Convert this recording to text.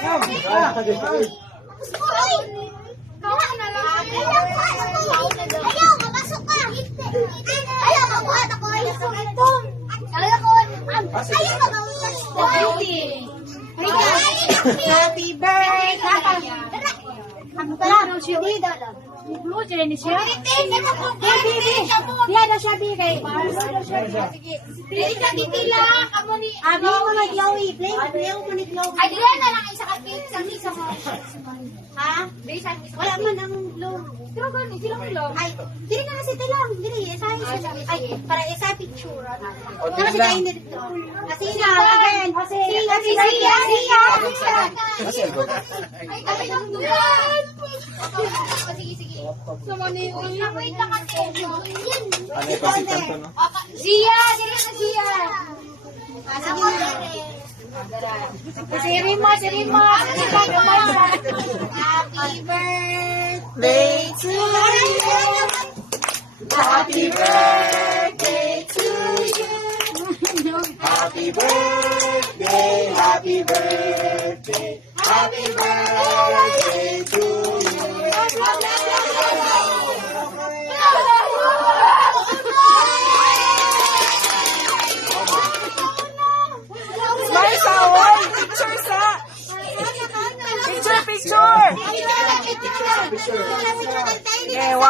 Ayaw, mapasok ka! Ayaw, mabuhat ako! Ayaw, happy birthday! Ano ka lang? Blue dyan siya. Diyan na siya bigay. Abi mo na glowy. Play mo ni glowy. Ay, diyan na lang isa ka cake sa mo. Ha? Wala man ang glow. Pero gani, silang glow. Ay, dili na si Tilang. Dili, ay, para isa picture. Kasi tayo dito. Kasi na, again. Siya. Ay, kami ng duyan. Sige. Wait lang kasi. Siya, dili na siya. Sige na. Sirima. Happy birthday to you. Happy birthday to you. Happy birthday, happy birthday, happy birthday to you. Smile sa away! Picture sa! Picture! Okay, 1!